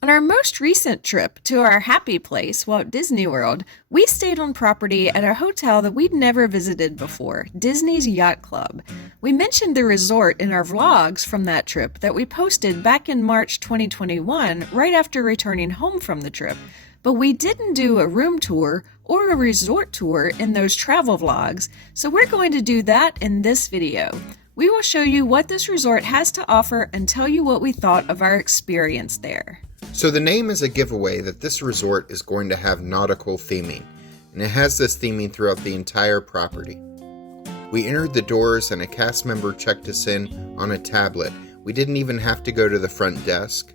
On our most recent trip to our happy place, Walt Disney World, we stayed on property at a hotel that we'd never visited before, Disney's Yacht Club. We mentioned the resort in our vlogs from that trip that we posted back in March 2021, right after returning home from the trip. But we didn't do a room tour or a resort tour in those travel vlogs, so we're going to do that in this video. We will show you what this resort has to offer and tell you what we thought of our experience there. So the name is a giveaway that this resort is going to have nautical theming, and it has this theming throughout the entire property. We entered the doors and a cast member checked us in on a tablet. We didn't even have to go to the front desk.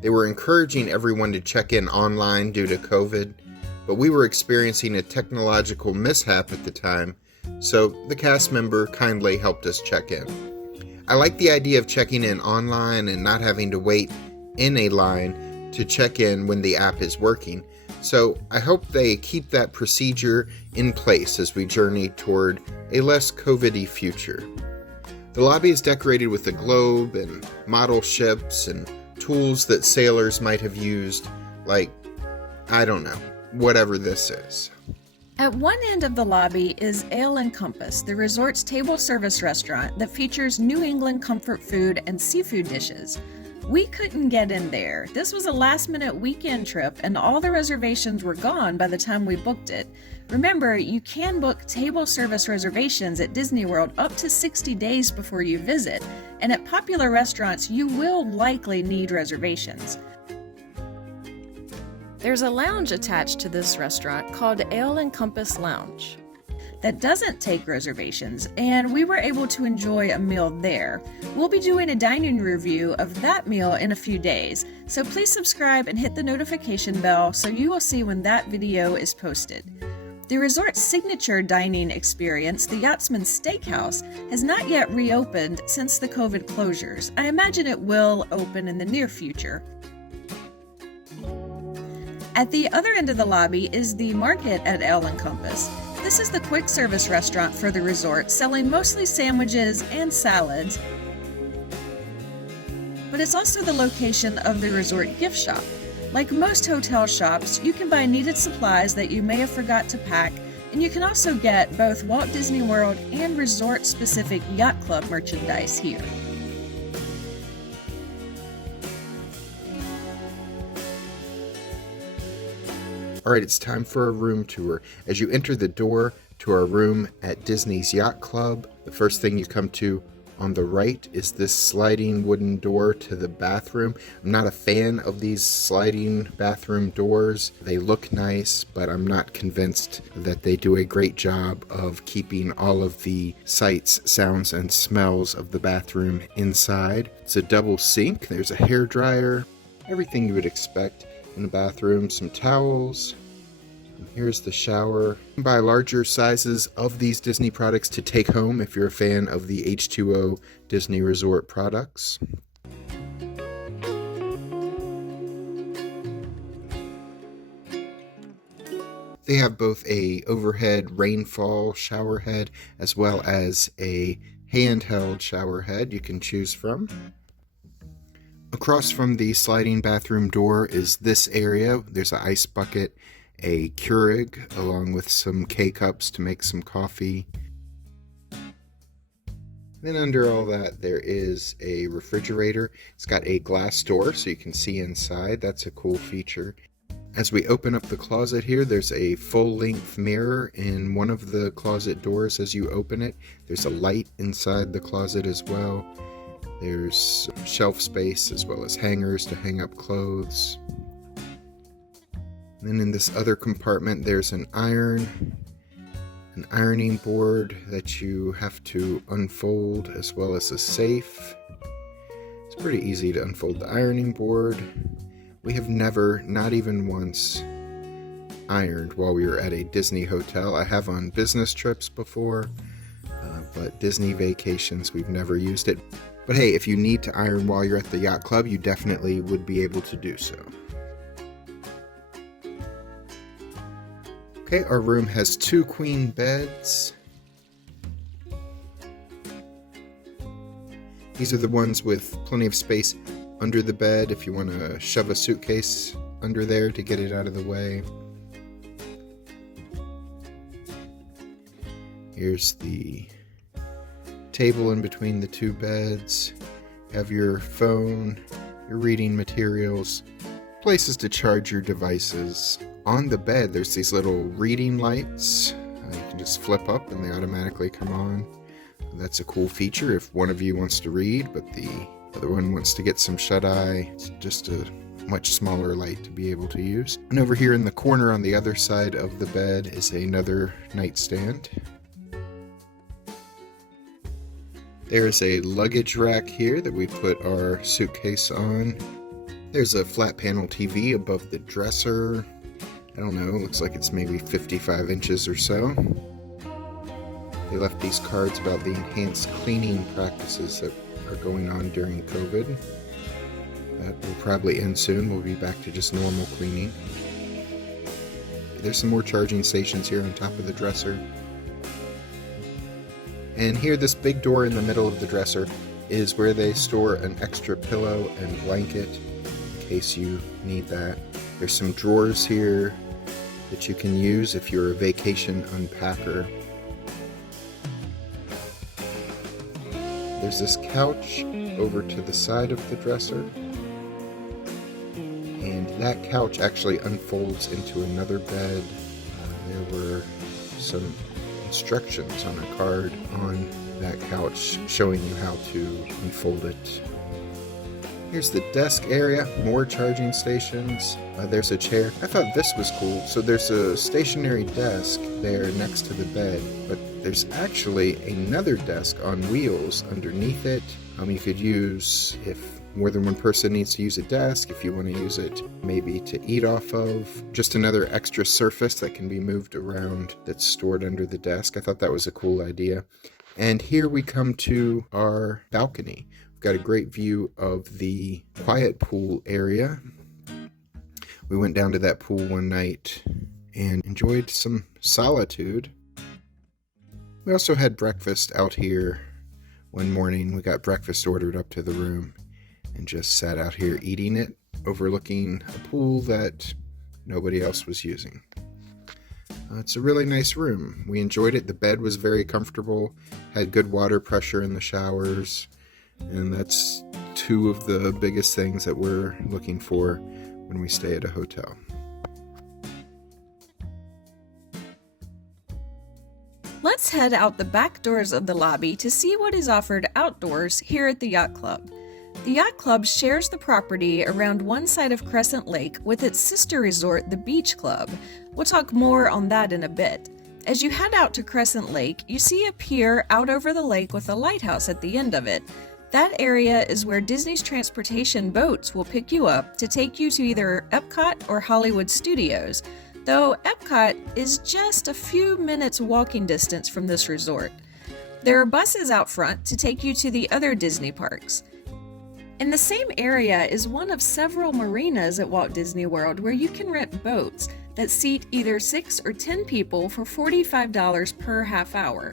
They were encouraging everyone to check in online due to COVID, but we were experiencing a technological mishap at the time, so the cast member kindly helped us check in. I like the idea of checking in online and not having to wait in a line to check in when the app is working, so I hope they keep that procedure in place as we journey toward a less COVID-y future. The lobby is decorated with a globe and model ships and tools that sailors might have used, like, I don't know, whatever this is. At one end of the lobby is Ale and Compass, the resort's table service restaurant that features New England comfort food and seafood dishes. We couldn't get in there. This was a last-minute weekend trip and all the reservations were gone by the time we booked it. Remember, you can book table service reservations at Disney World up to 60 days before you visit, and at popular restaurants you will likely need reservations. There's a lounge attached to this restaurant called Ale and Compass Lounge that doesn't take reservations, and we were able to enjoy a meal there. We'll be doing a dining review of that meal in a few days, so please subscribe and hit the notification bell so you will see when that video is posted. The resort's signature dining experience, the Yachtsman Steakhouse, has not yet reopened since the COVID closures. I imagine it will open in the near future. At the other end of the lobby is the market at Ale and Compass. This is the quick service restaurant for the resort, selling mostly sandwiches and salads, but it's also the location of the resort gift shop. Like most hotel shops, you can buy needed supplies that you may have forgot to pack, and you can also get both Walt Disney World and resort-specific Yacht Club merchandise here. Alright, it's time for a room tour. As you enter the door to our room at Disney's Yacht Club, the first thing you come to on the right is this sliding wooden door to the bathroom. I'm not a fan of these sliding bathroom doors. They look nice, but I'm not convinced that they do a great job of keeping all of the sights, sounds, and smells of the bathroom inside. It's a double sink. There's a hairdryer, everything you would expect in the bathroom, some towels. And here's the shower. You can buy larger sizes of these Disney products to take home if you're a fan of the H2O Disney Resort products. They have both a overhead rainfall shower head as well as a handheld shower head you can choose from. Across from the sliding bathroom door is this area. There's an ice bucket, a Keurig, along with some K-cups to make some coffee. Then under all that, there is a refrigerator. It's got a glass door so you can see inside. That's a cool feature. As we open up the closet here, there's a full-length mirror in one of the closet doors as you open it. There's a light inside the closet as well. There's shelf space as well as hangers to hang up clothes. And then in this other compartment there's an ironing board that you have to unfold, as well as a safe. It's pretty easy to unfold the ironing board. We have never, not even once, ironed while we were at a Disney hotel. I have on business trips before, but Disney vacations we've never used it. But hey, if you need to iron while you're at the Yacht Club, you definitely would be able to do so. Okay, our room has 2 queen beds. These are the ones with plenty of space under the bed if you want to shove a suitcase under there to get it out of the way. Here's the table in between the two beds. You have your phone, your reading materials, places to charge your devices. On the bed, there's these little reading lights. You can just flip up and they automatically come on. That's a cool feature if one of you wants to read, but the other one wants to get some shut-eye. It's just a much smaller light to be able to use. And over here in the corner on the other side of the bed is another nightstand. There's a luggage rack here that we put our suitcase on. There's a flat panel TV above the dresser. I don't know, it looks like it's maybe 55 inches or so. They left these cards about the enhanced cleaning practices that are going on during COVID. That will probably end soon. We'll be back to just normal cleaning. There's some more charging stations here on top of the dresser. And here, this big door in the middle of the dresser is where they store an extra pillow and blanket in case you need that. There's some drawers here that you can use if you're a vacation unpacker. There's this couch over to the side of the dresser. And that couch actually unfolds into another bed. There were some instructions on a card on that couch showing you how to unfold it. Here's the desk area, more charging stations. There's a chair. I thought this was cool. So there's a stationary desk there next to the bed, but there's actually another desk on wheels underneath it. You could use, if more than one person needs to use a desk, if you want to use it maybe to eat off of, just another extra surface that can be moved around that's stored under the desk. I thought that was a cool idea. And here we come to our balcony. We've got a great view of the quiet pool area. We went down to that pool one night and enjoyed some solitude. We also had breakfast out here one morning. We got breakfast ordered up to the room and just sat out here eating it, overlooking a pool that nobody else was using. It's a really nice room. We enjoyed it. The bed was very comfortable, had good water pressure in the showers, and that's two of the biggest things that we're looking for when we stay at a hotel. Let's head out the back doors of the lobby to see what is offered outdoors here at the Yacht Club. The Yacht Club shares the property around one side of Crescent Lake with its sister resort, the Beach Club. We'll talk more on that in a bit. As you head out to Crescent Lake, you see a pier out over the lake with a lighthouse at the end of it. That area is where Disney's transportation boats will pick you up to take you to either Epcot or Hollywood Studios, though Epcot is just a few minutes walking distance from this resort. There are buses out front to take you to the other Disney parks. In the same area is one of several marinas at Walt Disney World where you can rent boats that seat either 6 or 10 people for $45 per half hour.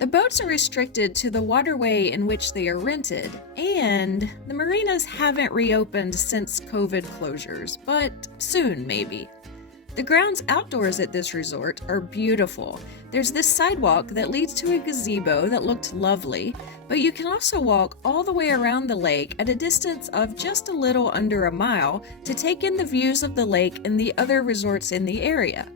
The boats are restricted to the waterway in which they are rented, and the marinas haven't reopened since COVID closures, but soon maybe. The grounds outdoors at this resort are beautiful. There's this sidewalk that leads to a gazebo that looked lovely, but you can also walk all the way around the lake at a distance of just a little under a mile to take in the views of the lake and the other resorts in the area.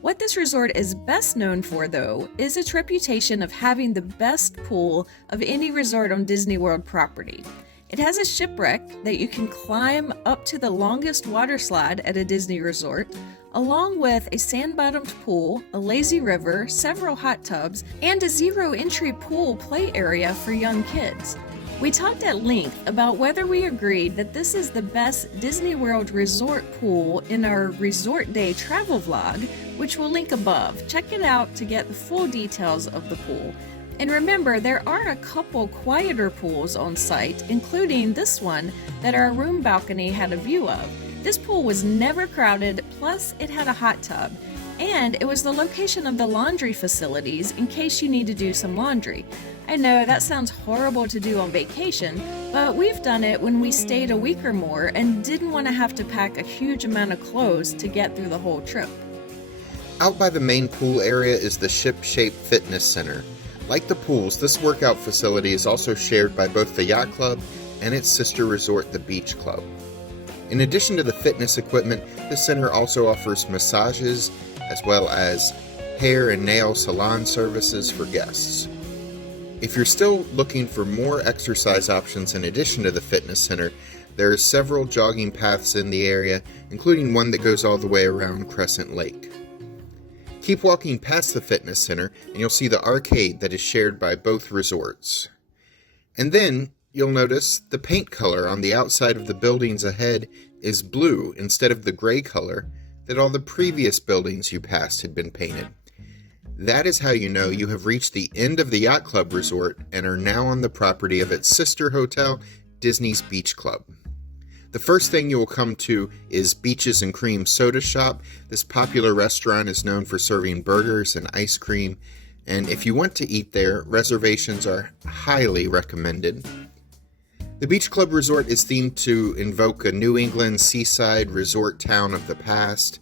What this resort is best known for, though, is its reputation of having the best pool of any resort on Disney World property. It has a shipwreck that you can climb up to the longest water slide at a Disney resort, along with a sand-bottomed pool, a lazy river, several hot tubs, and a zero-entry pool play area for young kids. We talked at length about whether we agreed that this is the best Disney World resort pool in our Resort Day travel vlog, which we'll link above. Check it out to get the full details of the pool. And remember, there are a couple quieter pools on site, including this one that our room balcony had a view of. This pool was never crowded, plus it had a hot tub. And it was the location of the laundry facilities in case you need to do some laundry. I know that sounds horrible to do on vacation, but we've done it when we stayed a week or more and didn't want to have to pack a huge amount of clothes to get through the whole trip. Out by the main pool area is the Ship-Shape Fitness Center. Like the pools, this workout facility is also shared by both the Yacht Club and its sister resort, the Beach Club. In addition to the fitness equipment, the center also offers massages as well as hair and nail salon services for guests. If you're still looking for more exercise options in addition to the fitness center, there are several jogging paths in the area, including one that goes all the way around Crescent Lake. Keep walking past the fitness center and you'll see the arcade that is shared by both resorts. And then you'll notice the paint color on the outside of the buildings ahead is blue instead of the gray color that all the previous buildings you passed had been painted. That is how you know you have reached the end of the Yacht Club Resort and are now on the property of its sister hotel, Disney's Beach Club. The first thing you will come to is Beaches and Cream Soda Shop. This popular restaurant is known for serving burgers and ice cream, and if you want to eat there, reservations are highly recommended. The Beach Club Resort is themed to invoke a New England seaside resort town of the past.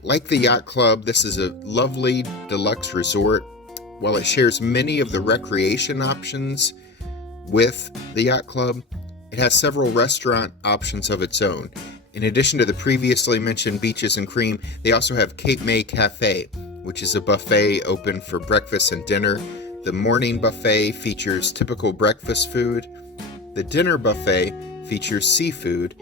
Like the Yacht Club, this is a lovely deluxe resort. While it shares many of the recreation options with the Yacht Club, it has several restaurant options of its own. In addition to the previously mentioned Beaches and Cream, they also have Cape May Cafe, which is a buffet open for breakfast and dinner. The morning buffet features typical breakfast food. The dinner buffet features seafood.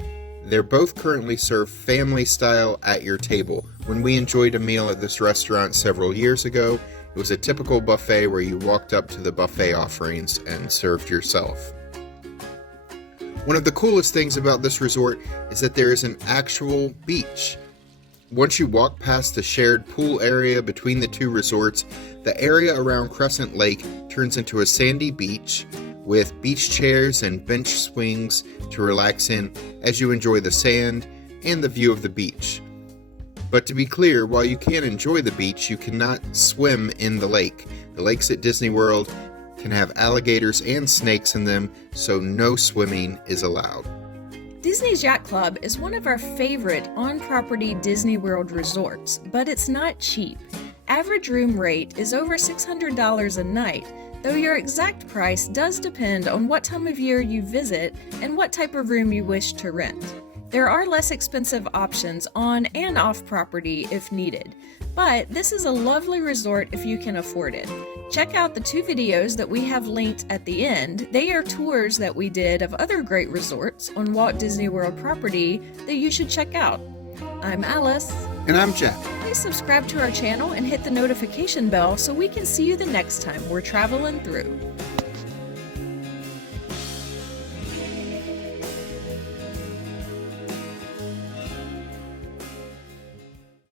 They're both currently served family style at your table. When we enjoyed a meal at this restaurant several years ago, it was a typical buffet where you walked up to the buffet offerings and served yourself. One of the coolest things about this resort is that there is an actual beach. Once you walk past the shared pool area between the two resorts, the area around Crescent Lake turns into a sandy beach with beach chairs and bench swings to relax in as you enjoy the sand and the view of the beach. But to be clear, while you can enjoy the beach, you cannot swim in the lake. The lakes at Disney World can have alligators and snakes in them, so no swimming is allowed. Disney's Yacht Club is one of our favorite on-property Disney World resorts, but it's not cheap. Average room rate is over $600 a night, though your exact price does depend on what time of year you visit and what type of room you wish to rent. There are less expensive options on and off property if needed, but this is a lovely resort if you can afford it. Check out the 2 videos that we have linked at the end. They are tours that we did of other great resorts on Walt Disney World property that you should check out. I'm Alice. And I'm Jack. Please subscribe to our channel and hit the notification bell so we can see you the next time we're traveling through.